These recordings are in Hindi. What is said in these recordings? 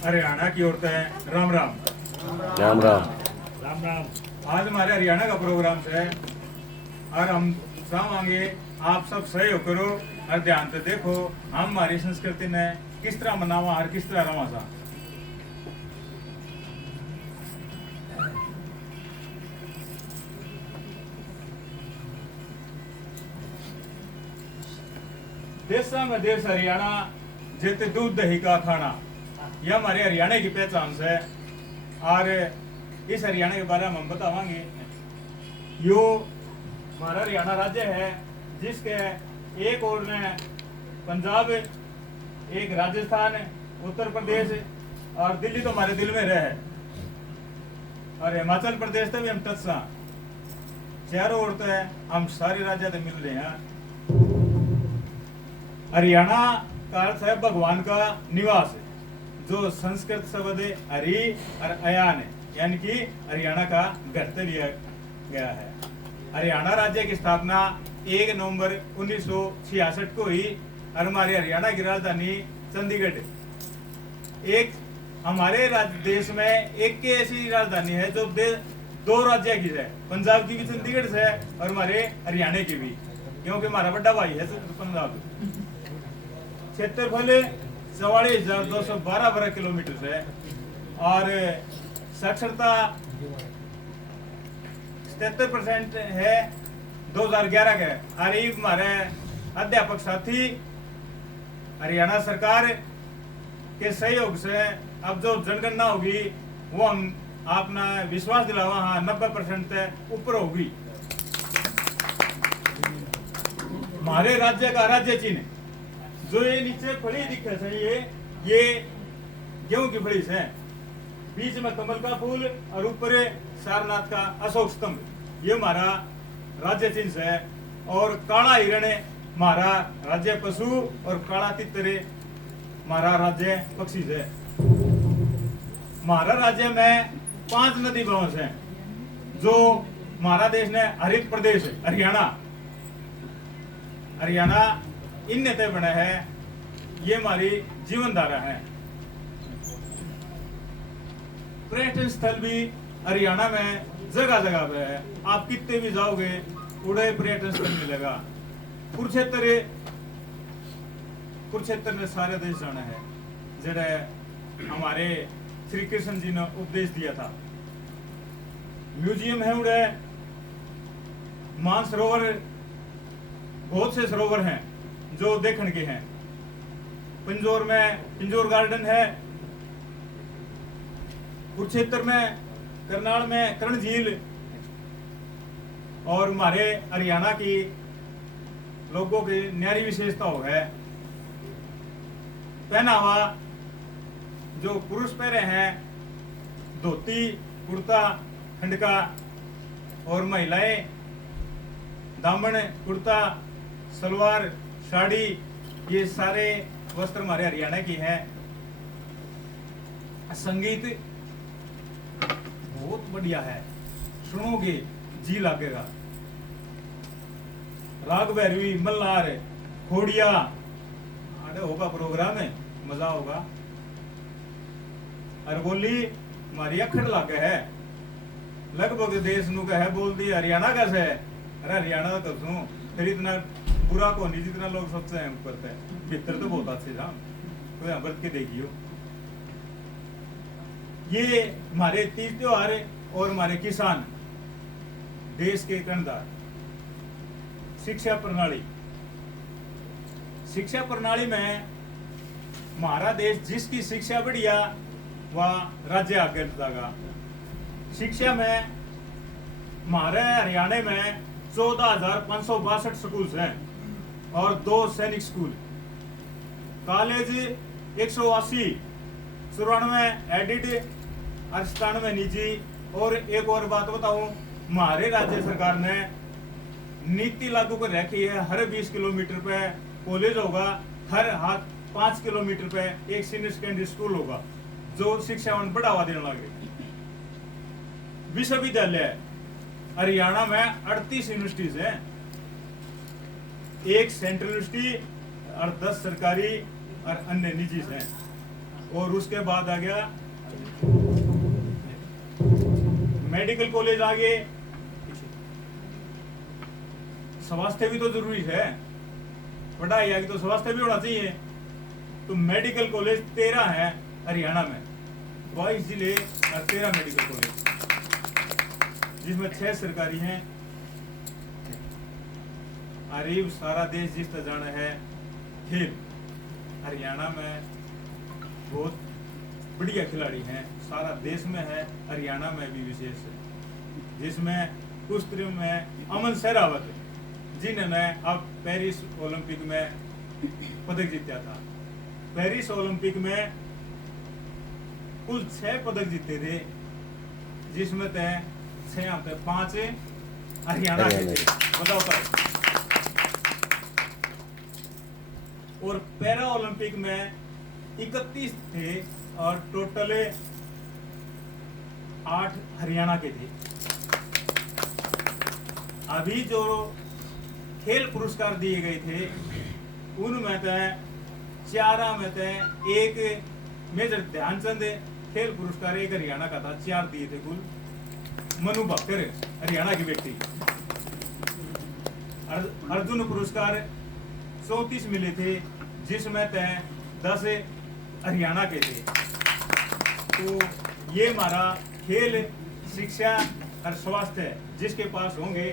हरियाणा की औरतें राम राम। राम राम। राम राम। आज हमारे हरियाणा का प्रोग्राम है और हम चाहेंगे आप सब सहयोग करो और ध्यान से देखो हम हमारी संस्कृति ने किस तरह मनावा और किस तरह रवा सा। देशा में देश हरियाणा जेते दूध दही का खाना, यह हमारे हरियाणा की पहचान है। और इस हरियाणा के बारे में हम बतावांगे। यो हमारा हरियाणा राज्य है जिसके एक ओर में पंजाब, एक राजस्थान, उत्तर प्रदेश और दिल्ली तो हमारे दिल में रहे, और हिमाचल प्रदेश तो भी हम टच सा चारों ओर तो है हम सारे राज्य तो मिल रहे हैं। हरियाणा का अर्थ है भगवान का निवास, जो संस्कृत शब्द हरि और अयान यानी कि हरियाणा का घर से लिया गया है। हरियाणा राज्य की स्थापना 1 नवंबर 1966 को हुई और हमारे हरियाणा की राजधानी चंडीगढ़। एक हमारे देश में एक की ऐसी राजधानी है जो दो राज्य की है, पंजाब की भी चंडीगढ़ से है और हमारे हरियाणा की भी, क्योंकि हमारा बड़ा भाई है पंजाब। क्षेत्रफल 44,212 वर्ग किलोमीटर है और साक्षरता 77% है 2011 के। और ये हमारे अध्यापक साथी हरियाणा सरकार के सहयोग से अब जो जनगणना होगी वो हम अपना विश्वास दिलावा, हाँ 90% से ऊपर होगी। हमारे राज्य का राज्य चिन्ह जो ये नीचे फली दिखे है, ये गेहूं की फली है, बीच में कमल का फूल और ऊपर सारनाथ का अशोक स्तंभ, ये हमारा राज्य चिन्ह है। और काला हिरण हमारा राज्य पशु और काला तितर हमारा राज्य पक्षी है। हमारा राज्य में 5 नदी भवन है जो हमारा देश ने हरित प्रदेश हरियाणा इन नेता बना है, ये हमारी जीवन धारा है। पर्यटन स्थल भी हरियाणा में जगह जगह पे है, आप कितने भी जाओगे उड़े पर्यटन स्थल मिलेगा। कुरुक्षेत्र ने सारे देश जाना है, जड़े हमारे श्री कृष्ण जी ने उपदेश दिया था। म्यूजियम है उड़े, मानसरोवर, बहुत से सरोवर हैं जो देखने के हैं। पिंजौर में पिंजौर गार्डन है, कुरुक्षेत्र में, करनाल में कर्ण झील। और हमारे हरियाणा की लोगों की न्यारी विशेषता है पहनावा, जो पुरुष पहरे हैं धोती कुर्ता खंडका, और महिलाएं दामन कुर्ता सलवार साड़ी, ये सारे वस्त्र हमारे हरियाणा की हैं। संगीत बहुत बढ़िया है, सुनोगे जी लगेगा। राग भैरवी, मल्हार, खोड़िया, अरे होगा प्रोग्राम है, मजा होगा। अरगोली हमारी अखड़ लागे है, लगभग देश नु है बोल दी हरियाणा का से। अरे हरियाणा का कसू फिर इतना बुरा को नहीं जितना लोग सोचते हैं ऊपर से, भीतर तो बहुत अच्छे था, कोई अमृत के देखियो। ये हमारे तीज त्योहार और हमारे किसान देश के कर्णधार। शिक्षा प्रणाली में हमारा देश जिसकी शिक्षा बढ़िया वह राज्य आगे जाएगा। शिक्षा में हमारे हरियाणा में 14,562 स्कूल हैं और 2 सैनिक स्कूल, कॉलेज 180, 94 एडिड और 97 निजी। और एक और बात बताऊं, हमारे राज्य सरकार ने नीति लागू कर रखी है, हर 20 किलोमीटर पे कॉलेज होगा, हर 5 किलोमीटर पे एक सीनियर सेकेंडरी स्कूल होगा, जो शिक्षा में बढ़ावा देने लगे। विश्वविद्यालय हरियाणा में 38 यूनिवर्सिटीज हैं, एक सेंट्रल यूनिवर्सिटी और 10 सरकारी और अन्य निजी हैं। और उसके बाद आ गया मेडिकल कॉलेज, आगे स्वास्थ्य भी तो जरूरी है, पढ़ाई आगे तो स्वास्थ्य भी होना चाहिए। तो मेडिकल कॉलेज 13 है हरियाणा में, 22 जिले और 13 मेडिकल कॉलेज, जिसमें 6 सरकारी हैं। अरीब सारा देश जिस तरह जाना है खेल, हरियाणा में बहुत बढ़िया खिलाड़ी हैं, सारा देश में है, हरियाणा में भी विशेष है, जिसमें कुश्ती में अमन सहरावत, जिन्होंने अब पेरिस ओलंपिक में पदक जीता था। पेरिस ओलंपिक में कुल 6 पदक जीते थे, जिसमें तय 5 हरियाणा के थे, बताओ तो। और पैरा ओलंपिक में 31 थे और टोटल 8 हरियाणा के थे। अभी जो खेल पुरस्कार दिए गए थे उनमें तय 4 में तय एक मेजर ध्यानचंद खेल पुरस्कार एक हरियाणा का था, 4 दिए थे कुल। मनु भाकर हरियाणा के व्यक्ति। अर्जुन पुरस्कार 34 मिले थे, जिसमें तय 10 हरियाणा के थे। तो ये हमारा खेल, शिक्षा और स्वास्थ्य जिसके पास होंगे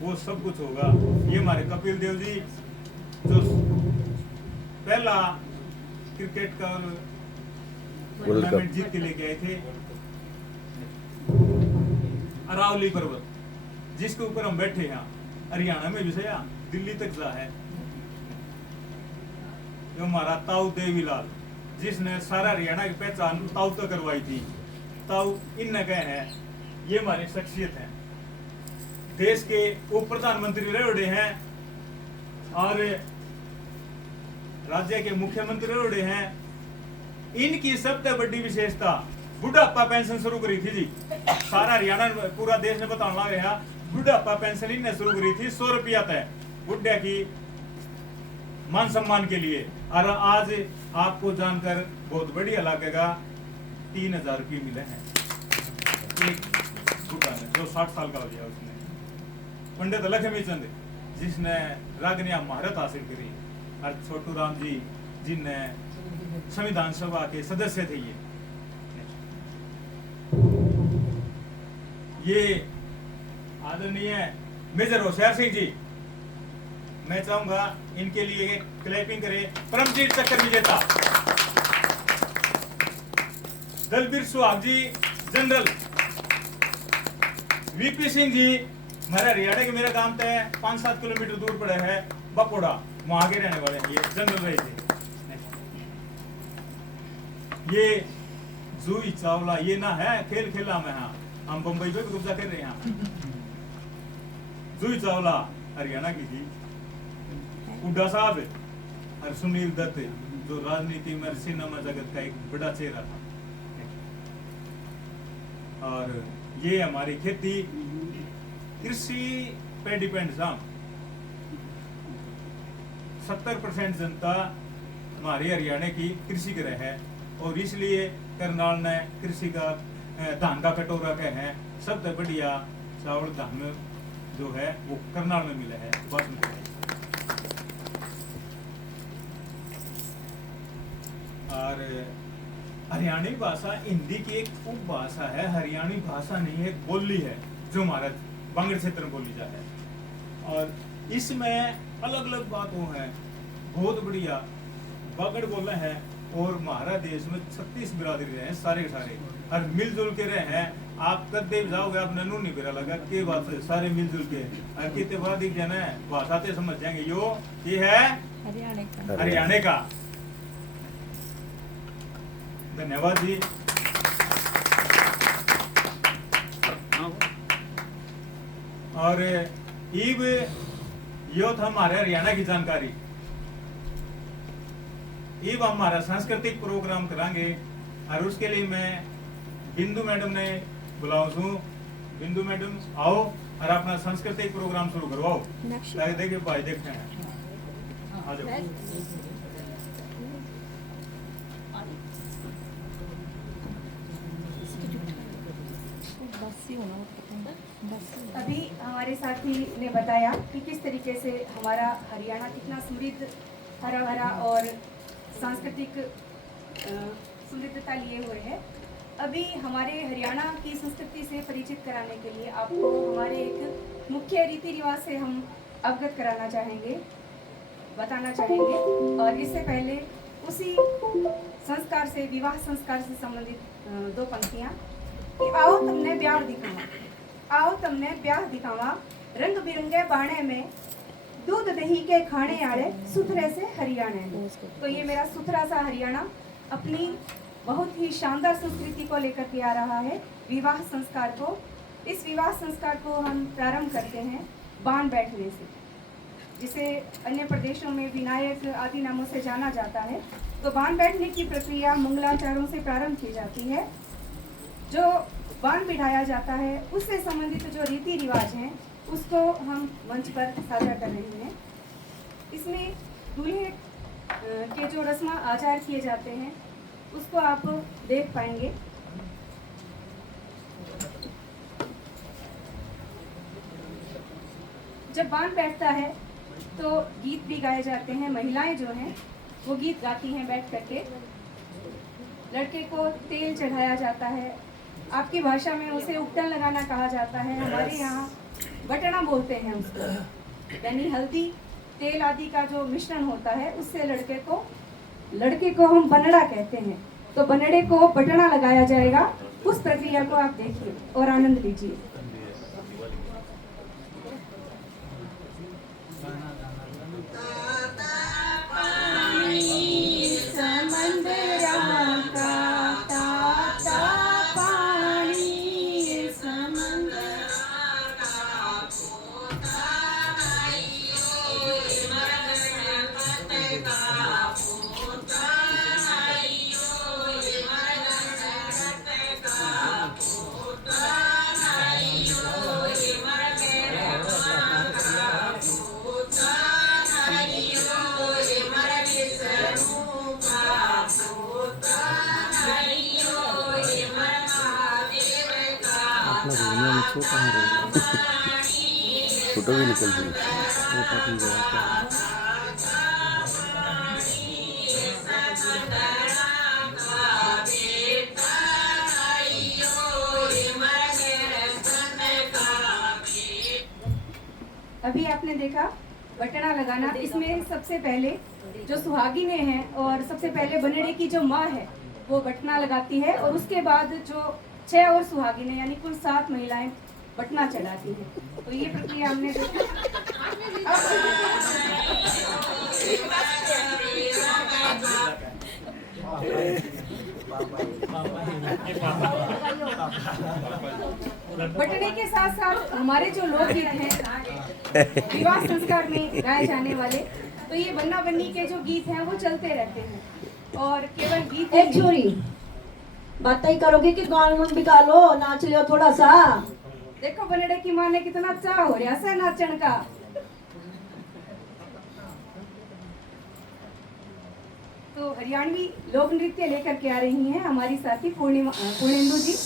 वो सब कुछ होगा। ये हमारे कपिल देव जी जो पहला क्रिकेट का टूर्नामेंट जीत के लेके आए थे, अरावली पर्वत जिसके ऊपर हम बैठे हैं, हरियाणा में भी से दिल्ली तक जा है। जो हमारा ताऊ देवीलाल, जिसने सारा हरियाणा की पहचान ताऊ तक करवाई थी, ताऊ इन गए हैं। ये हमारी शख्सियत है। देश के उप प्रधानमंत्री रहे हैं और राज्य के मुख्यमंत्री रहे हैं। इनकी सबसे बड़ी विशेषता बुढ़ापा पेंशन शुरू करी थी जी। सारा हरियाणा पूरा देश ने बताना लग रहा, बुढ़ापा पेंशन इनने शुरू करी थी। 100 रुपया तय बुढ़िया की मान सम्मान के लिए। और आज आपको जानकर बहुत बढ़िया लगेगा, 3000 रुपये मिले हैं एक बुढ़ा ने, जो 60 साल का हो गया। उसने पंडित लक्ष्मी चंद, जिसने रागनिया महारत हासिल करी, और छोटू राम जी, जिनने संविधान सभा के सदस्य थे। ये आदरणीय मेजर होशियार सिंह जी, मैं चाहूंगा इनके लिए क्लैपिंग करें। परमजीत चक्कर विजेता दलबीर सुहाग जी जनरल, वीपी सिंह जी हमारे हरियाणा के, मेरा गांव तय 5-7 किलोमीटर दूर पड़े है, बकोड़ा, वहां के रहने वाले हैं। ये जनरल रहे थे। ये जूही चावला, ये ना है खेल खेला में, हाँ हम बंबई पे कब्जा कर रहे हैं। जूही चावला हरियाणा की थी। हुड्डा साहब और सुनील दत्त, जो राजनीति में सिनेमा जगत का एक बड़ा चेहरा था। और ये हमारी खेती कृषि पे डिपेंड था। 70% जनता हमारे हरियाणा की कृषि कर है, और इसलिए करनाल ने कृषि का धान का कटोरा का है। सबसे बढ़िया चावल धान जो है वो करनाल में मिला है, बासमती। और हरियाणी भाषा हिंदी की एक उपभाषा है, हरियाणी भाषा नहीं है, एक बोली है जो हमारा बांगड़ क्षेत्र में बोली जाती है। और इसमें अलग अलग बातों हैं, बहुत बढ़िया बागड़ बोले हैं। और हमारा देश में 36 बिरादरी रहे हैं, सारे के सारे, और मिलजुल के रहे हैं। आप कदे जाओगे, आपने नू नहीं बिरा लगा के बात है, सारे मिलजुल के। और कितने बार दिख जाना है, भाषा तो समझ जाएंगे। ये है हरियाणा का। धन्यवाद जी। और ईब यो था हमारे हरियाणा की जानकारी। ईब हमारा सांस्कृतिक प्रोग्राम करांगे, और उसके लिए मैं बिंदु मैडम ने बुलाऊं छू। बिंदु मैडम आओ और अपना सांस्कृतिक प्रोग्राम शुरू करवाओ। ताकि देखिए भाई देखते हैं, आ जाओ। अभी हमारे साथी ने बताया कि किस तरीके से हमारा हरियाणा कितना समृद्ध, हरा भरा और सांस्कृतिक समृद्धता लिए हुए है। अभी हमारे हरियाणा की संस्कृति से परिचित कराने के लिए आपको हमारे एक मुख्य रीति रिवाज से हम अवगत कराना चाहेंगे, बताना चाहेंगे। और इससे पहले उसी संस्कार से, विवाह संस्कार से संबंधित दो पंक्तियाँ कि आओ तुमने ब्याह दिखावा, आओ तुमने ब्याह दिखावा, रंग बिरंगे बाणे में दूध दही के खाने आड़े सुथरे से हरियाणा में। तो ये मेरा सुथरा सा हरियाणा अपनी बहुत ही शानदार संस्कृति को लेकर के आ रहा है, विवाह संस्कार को। इस विवाह संस्कार को हम प्रारंभ करते हैं बाण बैठने से, जिसे अन्य प्रदेशों में विनायक आदि नामों से जाना जाता है। तो बाण बैठने की प्रक्रिया मंगलाचारों से प्रारंभ की जाती है। जो बाण बिठाया जाता है उससे संबंधित जो रीति रिवाज हैं उसको हम मंच पर साझा कर रहे हैं। इसमें दूल्हे के जो रस्म आचार किए जाते हैं उसको आप देख पाएंगे। जब बाण बैठता है तो गीत भी गाए जाते हैं। महिलाएं जो हैं वो गीत गाती हैं बैठ करके। लड़के को तेल चढ़ाया जाता है, आपकी भाषा में उसे उपटन लगाना कहा जाता है, हमारे यहाँ बटना बोलते हैं उसको। यानी हल्दी तेल आदि का जो मिश्रण होता है उससे लड़के को हम बनड़ा कहते हैं। तो बनड़े को बटना लगाया जाएगा। उस प्रक्रिया को आप देखिए और आनंद लीजिए। फोटो भी निकल रही है। अभी आपने देखा बटना लगाना। इसमें सबसे पहले जो सुहागिनें हैं और सबसे पहले बनड़े की जो माँ है वो बटना लगाती है और उसके बाद जो 6 और सुहागिनें यानी कुल 7 महिलाएं बटना चढ़ाती हैं। तो ये प्रक्रिया हमने देखी। बटने के साथ साथ हमारे जो लोकगीत हैं विवाह संस्कार में गाए जाने वाले, तो ये बन्ना बन्नी के जो गीत हैं वो चलते रहते हैं। और केवल गीत एक छोरी बात ही करोगे कि गान बिका लो, नाच लियो थोड़ा सा। देखो बनड़े की माँ ने कितना चाह हो रहा है नाचन का। तो हरियाणवी लोक नृत्य लेकर के आ रही हैं हमारी साथी पूर्णेंदु जी।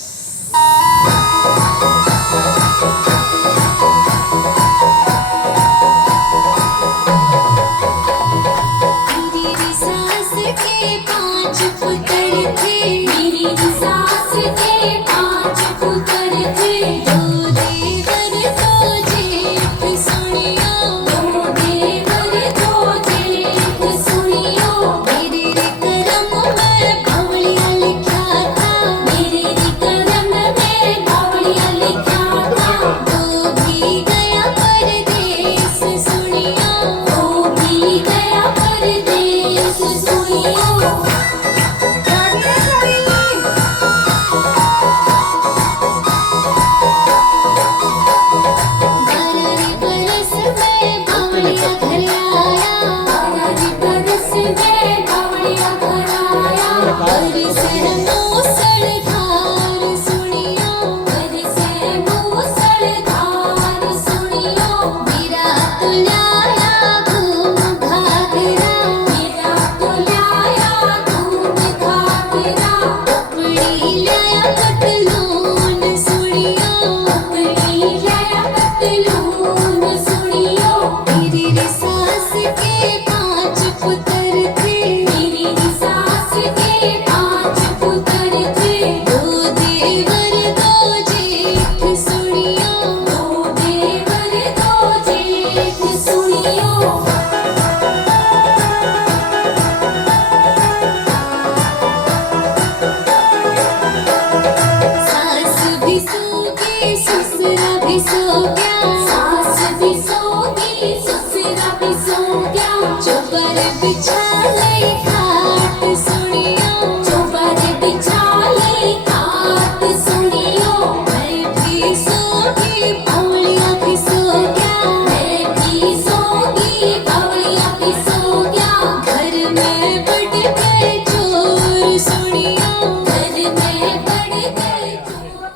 भी सो गया, सास भी सो गई, ससुरा भी सो गया, चौपर बिछा ले खाट सुनियो, चौपर बिछा ले खाट सुनियो, मैं भी सो गई, बावलिया भी सो गया, मैं भी सो गई, बावलिया भी सो गया, घर में बढ़ गए चोर सुनियो, घर में बढ़ गए चोर।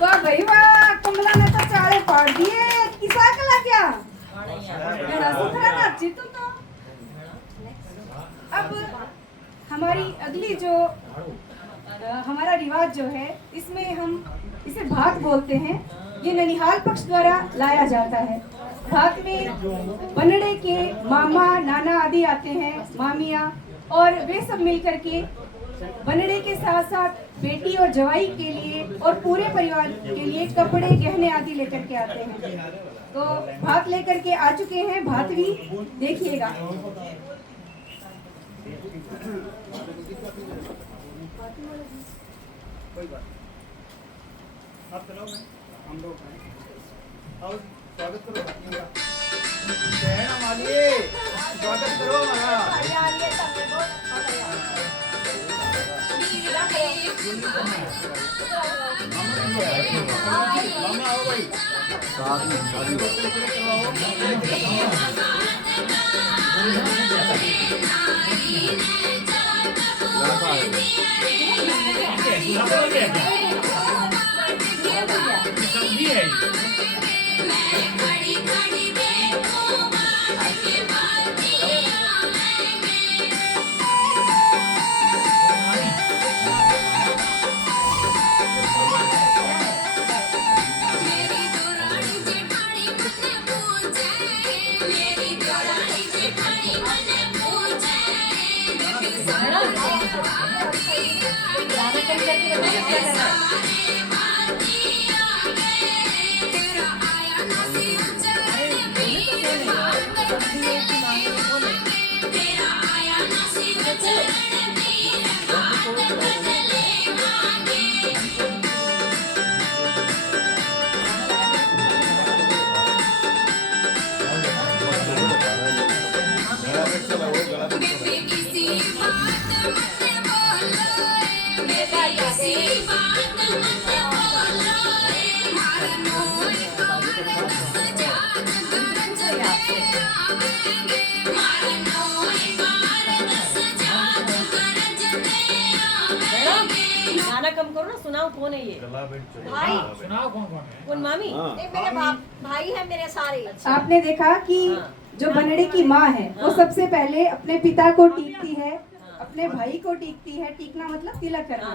वाह भाई वाह, कमला ने तो चाले पाड़ दिए। किसा कला क्या मेरा सुथरा नाची तू तो। अब हमारी अगली जो हमारा रिवाज जो है, इसमें हम इसे भात बोलते हैं। ये ननिहाल पक्ष द्वारा लाया जाता है। भात में बनड़े के मामा नाना आदि आते हैं, मामियाँ, और वे सब मिलकर के बनड़े के साथ साथ बेटी और जवाई के लिए और पूरे परिवार के लिए कपड़े गहने आदि लेकर के आते हैं। तो भात लेकर के आ चुके हैं, भात भी देखिएगा। आप चलो, हम लोग आओ, स्वागत करो बहन हमारी, स्वागत करो हमारा। मामा आओ भाई, गाना कम करो ना, सुनाओ कौन है ये भाई, सुनाओ कौन कौन है। कौन मामी? हाँ। मेरे भाई है मेरे सारे। आपने देखा कि जो बनड़े की माँ है वो सबसे पहले अपने पिता को टीकती है, अपने भाई को टीकती है। टीकना मतलब तिलक करना।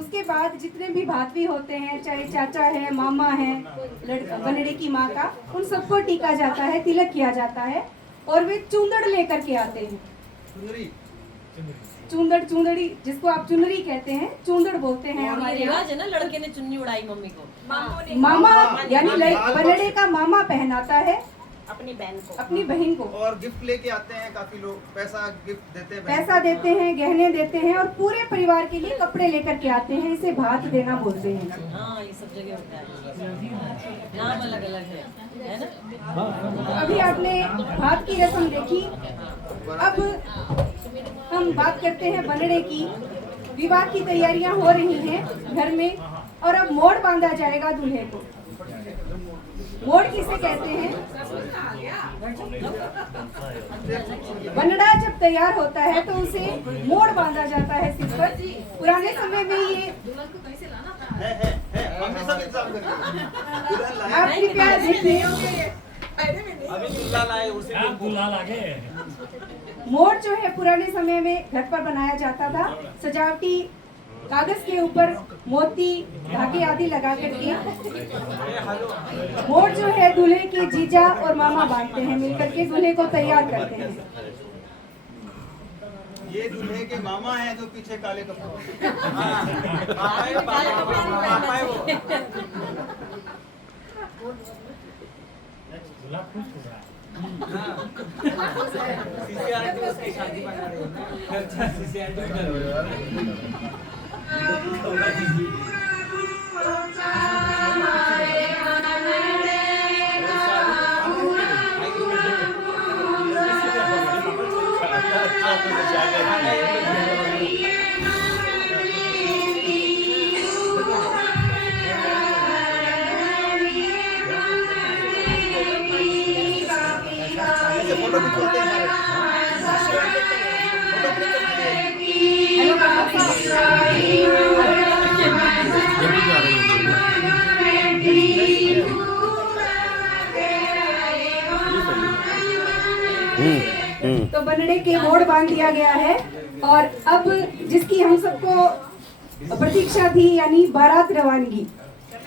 उसके बाद जितने भी भातवी होते हैं, चाहे चाचा है, मामा है, बनड़े की माँ का, उन सबको टीका जाता है, तिलक किया जाता है। और वे चूंदड़ लेकर के आते हैं। चूंदड़ी, जिसको आप चुनरी कहते हैं, चूंदड़ बोलते हैं हमारे यहाँ। रिवाज है ना, लड़के ने चुन्नी उड़ाई मम्मी को, मामा यानी बनड़े का मामा पहनाता है अपनी बहन को और गिफ्ट लेके आते हैं काफी लोग, पैसा गिफ्ट देते हैं, पैसा देते हैं, गहने देते हैं, और पूरे परिवार के लिए कपड़े लेकर के आते हैं। इसे भात देना बोलते हैं। हाँ, ये सब जगह होता है, नाम अलग अलग है ना। अभी आपने भात की रस्म देखी। अब हम बात करते हैं बनड़े की। विवाह की तैयारियां हो रही हैं घर में, और अब मोड़ बांधा जाएगा दूल्हे को। मोड़ किसे कहते हैं? बनड़ा जब तैयार होता है तो उसे मोड़ बांधा जाता है सिर पर। पुराने समय में ये हम भी सब इंतजाम करेंगे। आप कृपया देखिए, अभी दूल्हा लाए उसे आप दूल्हा लागे। मोड़ जो है पुराने समय में घर पर बनाया जाता था। सजावटी कागज के ऊपर मोती, धागे आदि लगा करके मोड़ जो है दूल्हे के जीजा और मामा बांटते हैं, मिलकर के दूल्हे को तैयार करते हैं। ये दूल्हे के मामा हैं जो पीछे काले कपड़े दूल्हा खुश हो रहा है। शादी बना रहे हैं। ऐसे फोटो खिंचवाते हैं सारे। फोटो क्लिक करना है। हेलो पापा। जल्दी जा रही है। तो बनड़े के बोर्ड बांध दिया गया है और अब जिसकी हम सबको प्रतीक्षा थी यानी बारात रवानगी,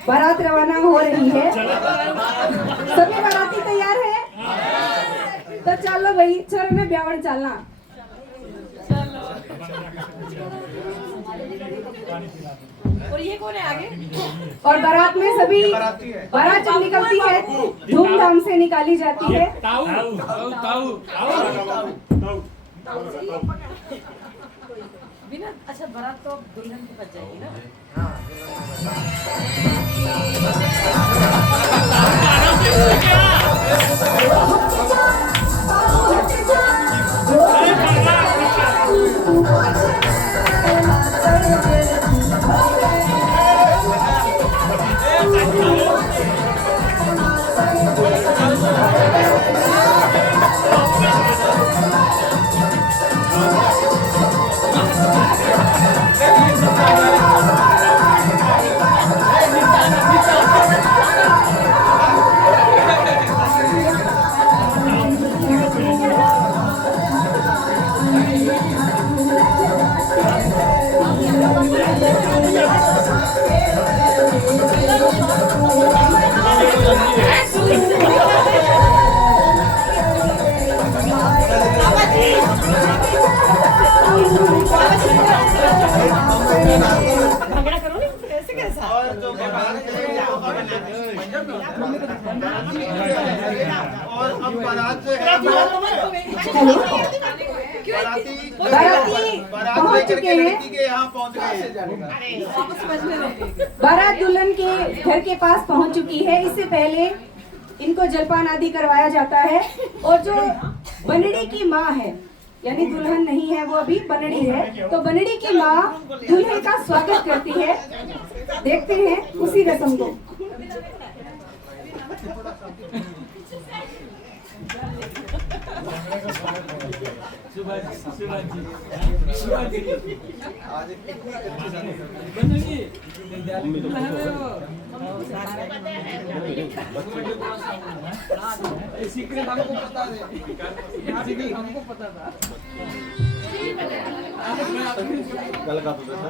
बारात रवाना हो रही है। सभी बाराती तैयार है? तो चलो भाई, चलो में ब्यावन चलना। और ये कौन है आगे? और बारात में सभी बाराती है। बारात जब निकलती है धूमधाम से निकाली जाती है। बिना अच्छा बारात तो अब दुल्हन की बच जाएगी ना। भंगड़ा करो नहीं ऐसे कैसा? और जो बारात है और अब बारात जो है बाराती पहुंच लेकर चुके के हैं। लड़की के यहाँ पहुंच गए हैं। बारात दुल्हन के घर के पास पहुंच चुकी है। इससे पहले इनको जलपान आदि करवाया जाता है और जो बनड़ी की माँ है यानी दुल्हन नहीं है, वो अभी बनड़ी है, तो बनड़ी की माँ दुल्हन का स्वागत करती है। देखते हैं उसी रस्म को। आज कितनी अच्छी शादी सीक्रेट हमको पता है, सीक्रेट हमको पता था। कल का तो था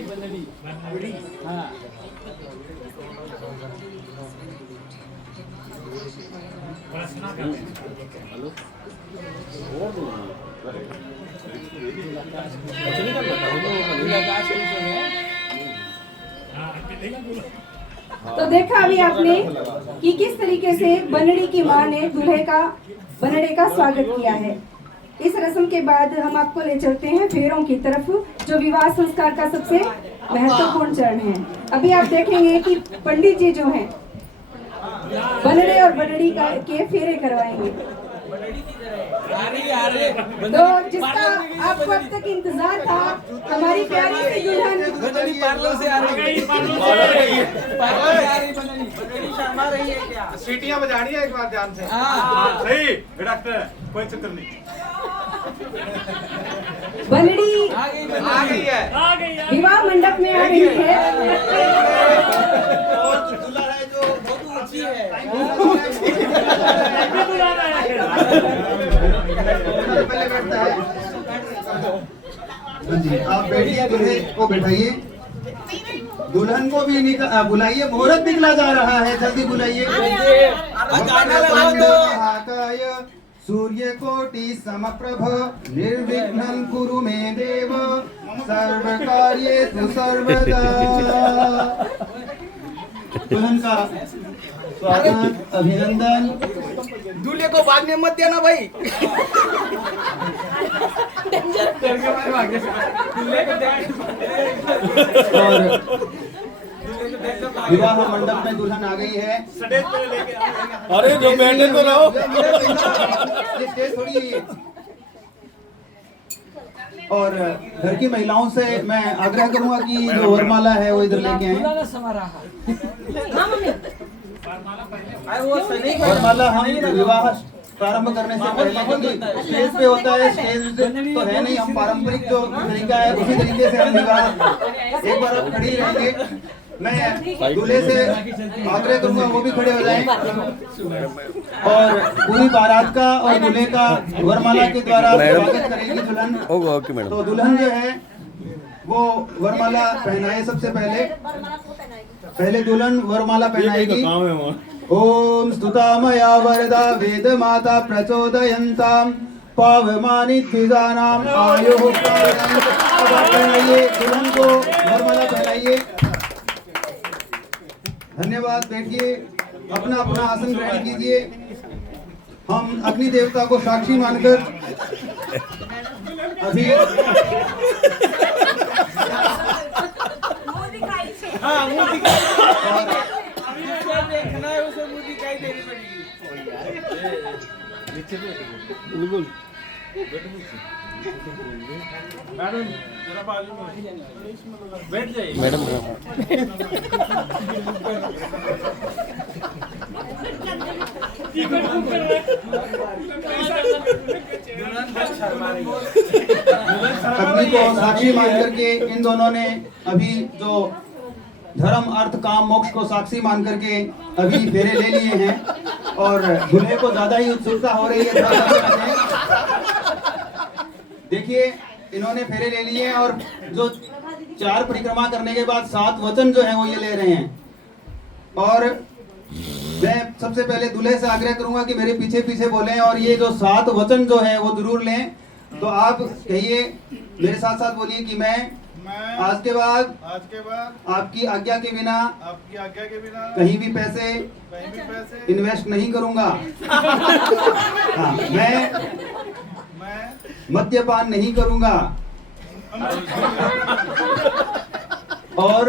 बनरी हाँ हेलो तो देखा अभी आपने कि किस तरीके से बनड़ी की माँ ने बनड़े का स्वागत किया है। इस रस्म के बाद हम आपको ले चलते हैं फेरों की तरफ, जो विवाह संस्कार का सबसे महत्वपूर्ण चरण है। अभी आप देखेंगे कि पंडित जी जो हैं बनड़े और बनड़ी के फेरे करवाएंगे। तो जिसका आपको अब तक इंतजार था, हमारी प्यारी सी दुल्हन पार्लर से आ रही है। सीटियां बजानी है एक बार ध्यान से। सही डॉक्टर, कोई चक्कर नहीं। बनड़ी आ गई है। विवाह मंडप में आ रही है। और जो दूल्हा है जो बहुत ऊंची है। पहले बैठता है। जी, आप बैठिए, दूल्हे को बैठाइए। दुल्हन को भी बुलाइए, मुहूर्त निकला जा रहा है, जल्दी बुलाइए। महाकाय सूर्यकोटि समप्रभ निर्विघ्नं कुरु मे देव सर्वकार्येषु सर्वदा। दुल्हन का स्वागत, अभिनंदन। दूल्हे को बाद में मत देना भाई। और विवाह मंडप में दुल्हन आ गई है। स्टेज पे लेके आओ। अरे जो बैठे तो रहो। ये स्टेज थोड़ी है ये। और घर की महिलाओं से मैं आग्रह करूंगा कि जो वरमाला है वो इधर लेके आए। वरमाला हम विवाह प्रारंभ करने से पहले, क्योंकि स्टेज पे होता है, स्टेज तो है नहीं, हम पारंपरिक जो तरीका है उसी तरीके से हम विवाह। एक बार आप खड़ी रहेंगे, मैं दूल्हे से आग्रह करूंगा वो भी खड़े हो जाएं और पूरी बारात का और दूल्हे का वरमाला के द्वारा स्वागत करेगी दुल्हन। Okay madam. तो दुल्हन जो है वो वरमाला पहनाए। सबसे पहले दुल्हन वरमाला पहनाएगी। ओम स्तुता मया वरदा वेद माता प्रचोदयन्ताम पावमानि द्विजानाम आयुः प्रवर्धयन्तु। अब आप पहनाइए दुल्हन को, वरमाला पहनाइए। धन्यवाद। बैठिए, अपना अपना आसन ग्रहण कीजिए। हम अग्नि देवता को साक्षी मानकर अभी देखना है उसे मुंह दिखाई देनी पड़ेगी। बिल्कुल। मैडम जरा बाजू में बैठ जाइए। मैडम अग्नि को साक्षी मान करके इन दोनों ने अभी जो धर्म अर्थ काम मोक्ष को साक्षी मान करके अभी फेरे ले लिए हैं और दूल्हे को ज्यादा ही उत्सुकता हो रही है। देखिए इन्होंने फेरे ले लिए हैं और जो 4 परिक्रमा करने के बाद 7 वचन जो है वो ये ले रहे हैं। और मैं सबसे पहले दूल्हे से आग्रह करूंगा कि मेरे पीछे पीछे बोलें और ये जो 7 वचन जो है वो जरूर लें। तो आप कहिए, मेरे साथ साथ बोलिए कि मैं आज के बाद आपकी आज्ञा के बिना कहीं भी पैसे इन्वेस्ट नहीं करूंगा। हाँ, मैं मद्यपान नहीं करूंगा और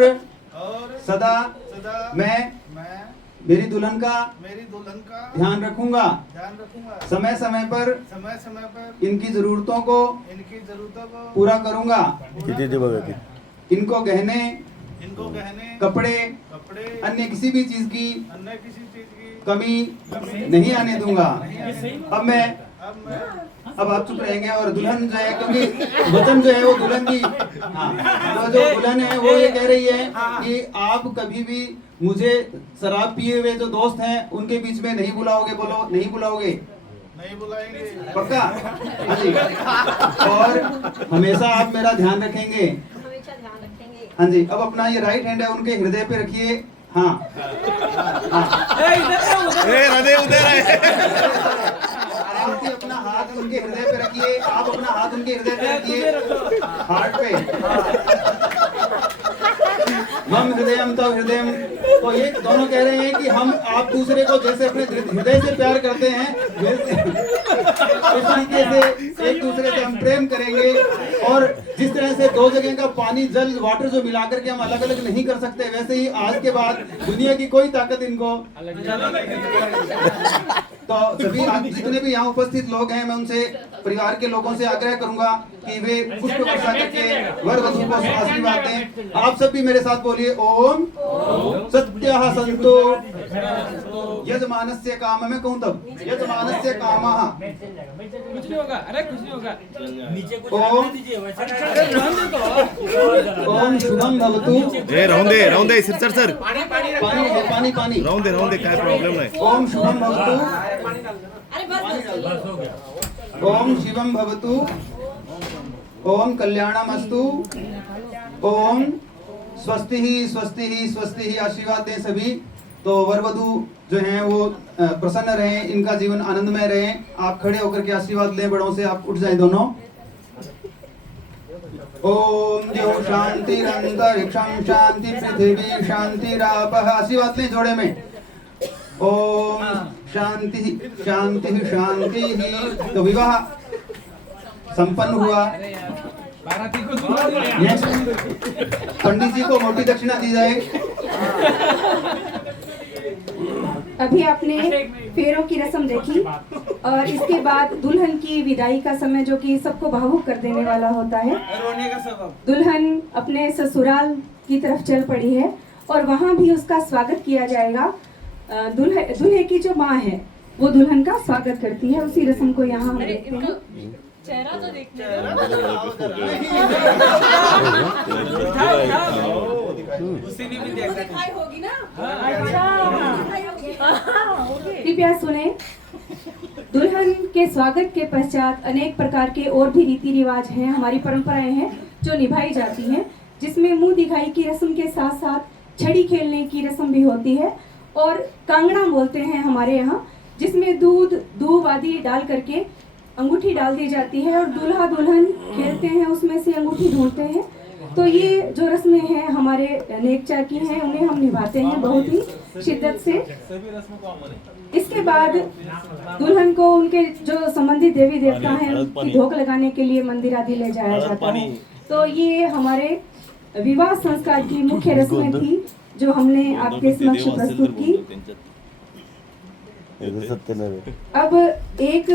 सदा मैं मेरी दुल्हन का ध्यान रखूंगा। समय समय पर इनकी जरूरतों को पूरा करूंगा। इनको गहने कपड़े अन्य किसी भी चीज की कमी नहीं आने दूंगा। अब आप चुप रहेंगे और दुल्हन जो है, क्योंकि वचन जो है वो दुल्हन की, हाँ, जो दुल्हन है वो ये कह रही है कि आप कभी भी मुझे शराब पिए हुए जो दोस्त हैं उनके बीच में नहीं बुलाओगे। बोलो, नहीं बुलाओगे? नहीं बुलाएंगे। पक्का? हाँ जी। और हमेशा आप मेरा ध्यान रखेंगे। हाँ जी। अब अपना ये राइट हैंड है उनके हृदय पे रखिए। हाँ, आप भी अपना हाथ उनके हृदय पे रखिए। आप अपना हाथ उनके हृदय पे रखिए, हार्ट पे। मम हृदयम तव हृदयम। तो ये दोनों कह रहे हैं कि हम आप दूसरे को जैसे अपने हृदय से प्यार करते हैं वैसे इस तरीके से एक दूसरे से हम प्रेम करेंगे। और जिस तरह से 2 जगह का पानी जल वाटर जो मिला करके हम अलग अलग नहीं कर सकते, वैसे ही आज के बाद दुनिया की कोई ताकत इनको। तो सभी जितने भी यहाँ उपस्थित लोग हैं, मैं उनसे परिवार के लोगों से आग्रह करूंगा कि वे पुष्प वर्षा करके वर वधू को आशीर्वाद दें। आप सब भी मेरे साथ बोलिए, ओम सत्यः सन्तु यजमानस्य काम। मैं कहूँ तब, यजमानस्य कामः। कुछ नहीं होगा, अरे कुछ नहीं होगा। ओम शुभम भवतु। रौंदे सर पानी रौंदे काय प्रॉब्लेम नाही। ओम शुभम भवतु। ओम शिवम भवतु। ओम कल्याणमस्तु। ओम स्वस्ति ही आशीर्वाद दें सभी। तो वर वधू जो हैं वो प्रसन्न रहें, इनका जीवन आनंदमय रहे। आप खड़े होकर के आशीर्वाद लें, बड़ों से आप उठ जाएं दोनों। ओम द्यौ शांतिरंतरिक्षं शांति पृथिवी शांतिरापः। आशीर्वाद लें जोड़े में। ओम शांति शांति शांति। तो विवाह संपन्न हुआ। नेक्स्ट पंडित जी को मोटी दक्षिणा दी जाए। अभी आपने फेरों की रस्म देखी और इसके बाद दुल्हन की विदाई का समय जो कि सबको भावुक कर देने वाला होता है। रोने का सबब दुल्हन अपने ससुराल की तरफ चल पड़ी है और वहाँ भी उसका स्वागत किया जाएगा। दूल्हे की जो माँ है वो दुल्हन का स्वागत करती है। उसी रस्म को यहाँ हम देखते हैं। चेहरा तो देखते उसी ने भी देखा होगी ना। कृपया सुने। दुल्हन के स्वागत के पश्चात अनेक प्रकार के और भी रीति रिवाज हैं, हमारी परंपराएं हैं जो निभाई जाती हैं, जिसमें मुंह दिखाई की रस्म के साथ साथ छड़ी खेलने की रस्म भी होती है और कांगड़ा बोलते हैं हमारे यहाँ, जिसमें दूध आदि डाल करके अंगूठी डाल दी जाती है और दूल्हा दुल्हन खेलते हैं, उसमें से अंगूठी ढूंढते हैं। तो ये जो रस्में हैं हमारे नेकचा की हैं, उन्हें हम निभाते हैं बहुत ही शिद्दत से। इसके बाद दुल्हन को उनके जो संबंधित देवी देवता हैं उनकी भोग लगाने के लिए मंदिर आदि ले जाया जाता है। तो ये हमारे विवाह संस्कार की मुख्य रस्में थी जो हमने आपके समक्ष प्रस्तुत की। अब एक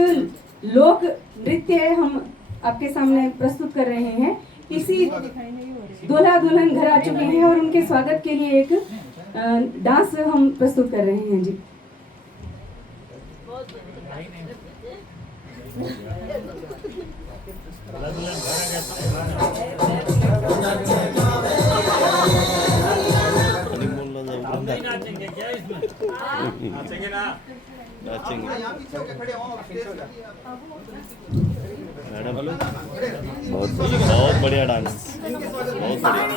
लोक नृत्य हम आपके सामने प्रस्तुत कर रहे हैं। इसी दूल्हा दुल्हन घर आ चुके हैं और उनके स्वागत के लिए एक डांस हम प्रस्तुत कर रहे हैं जी। नाचेंगे ना। यहाँ पीछे होके खड़े हो स्टेज पे। मैडम बहुत बढ़िया डांस, बहुत बढ़िया।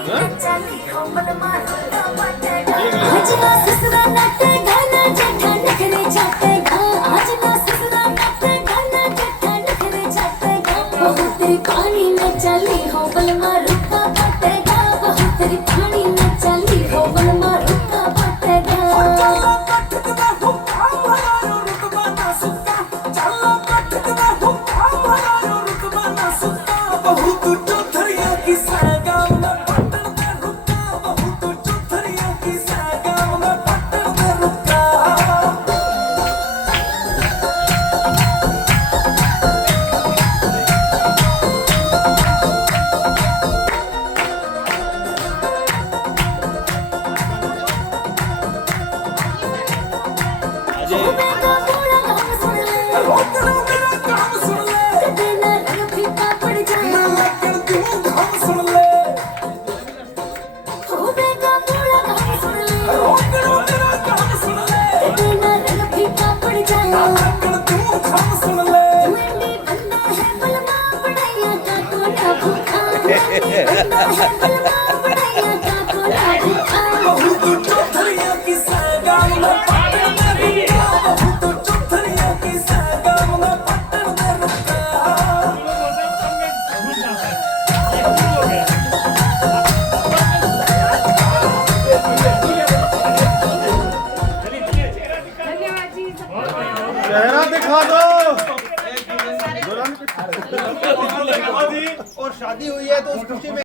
पानी में चली हो बलमा रुका बटेगा, बहुत तेरी पानी में चली हो बलमा रुका बटेगा। चेहरा दिखा दो। और शादी हुई है तो उस खुशी में